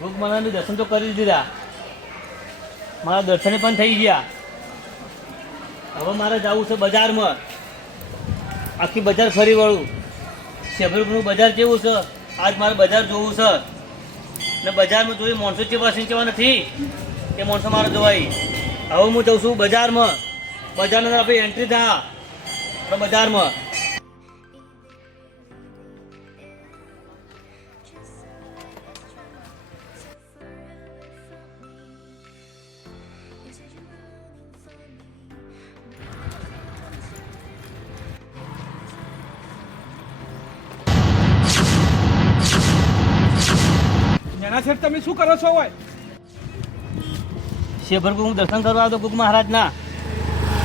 ભગવાનનું દર્શન તો કરી દીધા, મારા દર્શન પણ થઈ ગયા. હવે મારે જવું છે બજારમાં, આખી બજાર ફરી વળું. શેભરપુરનું બજાર કેવું છે આજ મારે બજાર જોવું છે ને બજારમાં જોઈ માણસો કેવા છે કેવા નથી એ માણસો મારે જોવાય. હવે હું જઉં છું બજારમાં, બજારની અંદર આપણે એન્ટ્રી થા બજારમાં. તમે શું કરો છો? હોય શેભરપુર હું દર્શન કરવા આવતો કુક મહારાજના,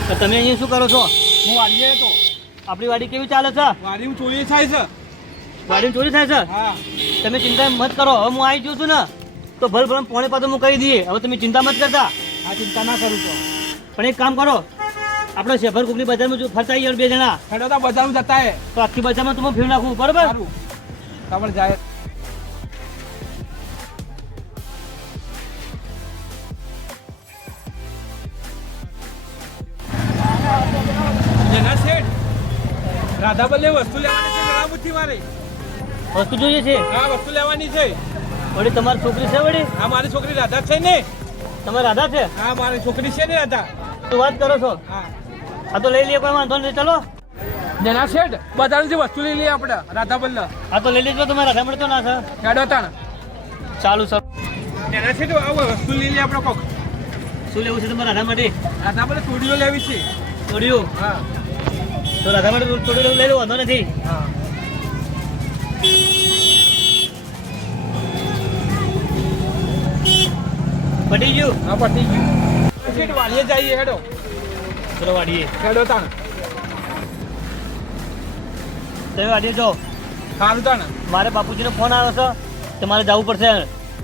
તો તમે અહીંયા શું કરો છો? હું વાડીએ હતો. આપણી વાડી કેવી ચાલે છે? વાડીમાં ચોરી થાય છે. વાડીમાં ચોરી થાય છે? હા. તમે ચિંતા મત કરો, હવે હું આવી જઉં છું ને તો ભલે ભલે પોણે પાતો હું કહી દઈએ. હવે તમે ચિંતા મત કરતા. હા, ચિંતા ના કરું તો. પણ એક કામ કરો, આપણે શેભરપુરની બજારમાં જો ફરતા આવીએ બે જણા. ખેડો તો બજારમાં જતા હે તો આખી બજારમાં તમે ફેર નાખવું બરાબર? સારું, તમારે જાય. રાધા બલ્લે વસ્તુ લેવાની છે. ગળામુઠ્ઠી મારે વસ્તુ જોઈએ છે? હા, વસ્તુ લેવાની છે. વળી તમારી છોકરી છે? વળી હા, મારી છોકરી રાધા છે ને. તમારે રાધા છે? હા, મારી છોકરી છે ને રાધા. શું વાત કરો છો? હા, આ તો લઈ લઈએ, કોઈ વાંધો નહીં. ચલો જના શેઠ બધાની વસ્તુ લઈ લઈએ આપણે રાધા બલ્લે. આ તો લઈ લેજો. તમારે રાધા મળતો ના છે? હેડો તાણ ચાલુ સર. જના શેઠ આવો વસ્તુ લઈ લઈએ આપણે. કોક શું લેવું છે તમારે રાધા માટે? રાધા બલ્લે ચોડીઓ લેવી છે. ચોરીઓ? હા, તો રાધા માટે ચોરીઓ લઈ લો, વાંધો નથી. હા. પટી ગયું? હા, પટી ગયું. શેઠ વાડીએ જઈએ. હેડો ચલો વાડીએ. હેડો તાણ. તમે વાડીએ જાઓ. સારું તાણ. મારે બાપુજીનો ફોન આવ્યો છે કે મારે જવું પડશે.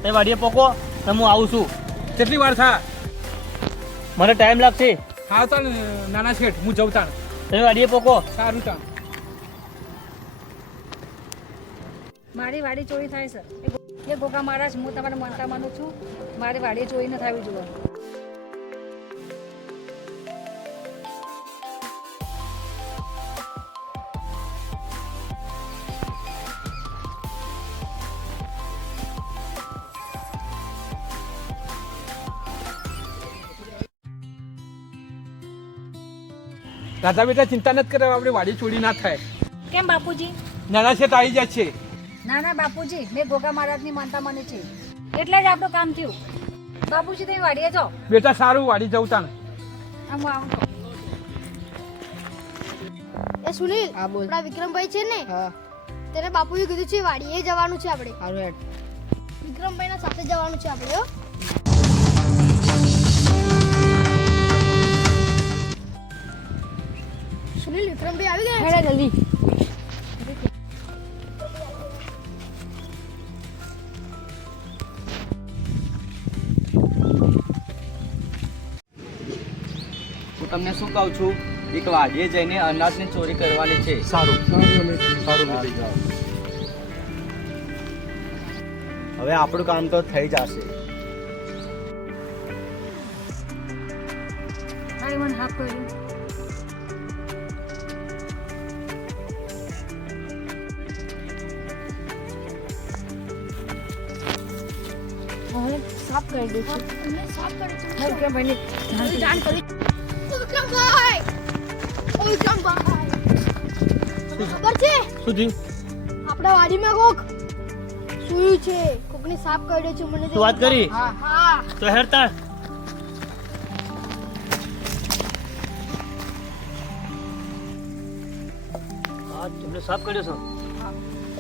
તમે વાડીએ પોકો ને હું આવું છું. કેટલી વાર થાય? મને ટાઈમ લાગશે. હા તાણ નાના શેઠ, હું જઉં તાણ. તમે વાડીએ પોકો. સારું તાણ. મારી વાડી ચોરી થાય છે એ ગોગા મહારાજ, હું તમારે માનતા માનું છું. મારી વાડી ચોરી ન થવી જોઈએ. રાધા બેટા ચિંતા નથી કરે, આપણે વાડી ચોરી ના થાય. કેમ બાપુજી? નાના શેઠ આવી જાય છે. ના ના બાપુજી, મેં ગોગા મહારાજની માનતા માની છે એટલે જ આપણું કામ થયું. બાપુજી તમે વાડીએ જાઓ. બેટા સારું, વાડી જવું તાણ. આમ આવું. એ સુનિલ, આપણા વિક્રમભાઈ છે ને, તેને બાપુએ કીધું છે વાડીએ જવાનું છે આપણે. સારું હેડ. વિક્રમભાઈના સાથે જવાનું છે આપણે. હો સુનિલ, વિક્રમભાઈ આવી ગયા છે. જલ્દી. હું તમને શું કહું છું, એક વાડીએ જઈને અનાજની ચોરી કરવાની છે. સારું. હવે આપણું કામ તો થઈ જશે. મારી મને હાફ કર્યું. સાફ કરી દઉં છું. સાફ કરી વિક્રમભાઈની જાણ કરી. વિક્રમભાઈ, ઓ વિક્રમભાઈ, ખબર છે શું થયું? આપણા વાડીમાં કોક સુયું છે, કોકને સાફ કર્યો છે. મને તું વાત કરી? હા હા. તો હેરતા તમને સાફ કર્યો છો?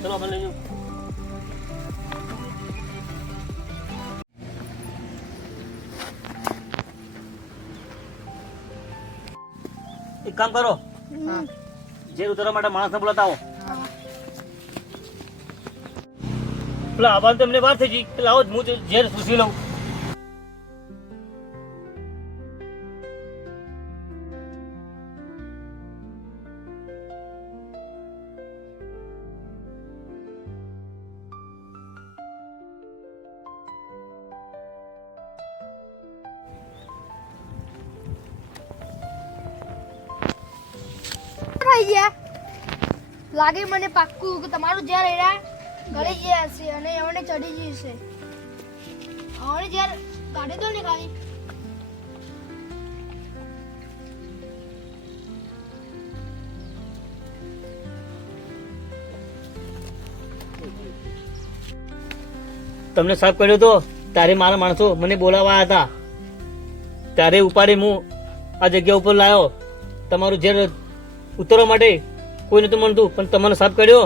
ચલો આપણે લઈ જાઓ. એક કામ કરો, ઝેર ઉતારવા માટે માણસને બોલાતા આવો. પેલા આવવાનું તો એમને વાર થઈ ગઈ, પેલા આવો હું ઝેર પૂછી લઉં. થઈ ગયા લાગે મને પાક્કું કે તમારું જ્યારે એરા ગળી ગયા હશે અને એમને ચડી ગઈ હશે. હવે જ્યારે કાઢી દો ને ખાલી. તમને સાફ કર્યો તો તારે મારા માણસો મને બોલાવા હતા, ત્યારે ઉપાડી હું આ જગ્યા ઉપર લાવ્યો. તમારું ઝેર ઉતરવા માટે કોઈ નતું મળતું, પણ તમને સાફ કર્યો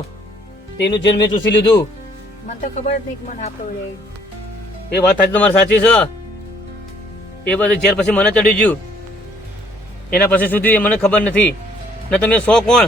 તેનું ઝેર મેં ચૂસી લીધું. મને તો ખબર જ નહીં કે મને આપડે વળે. એ વાત સાચી, તમારી સાચી છે. એ બધું ઝેર પછી મને ચડી ગયું, એના પછી સુધી એ મને ખબર નથી. ને તમે સો કોણ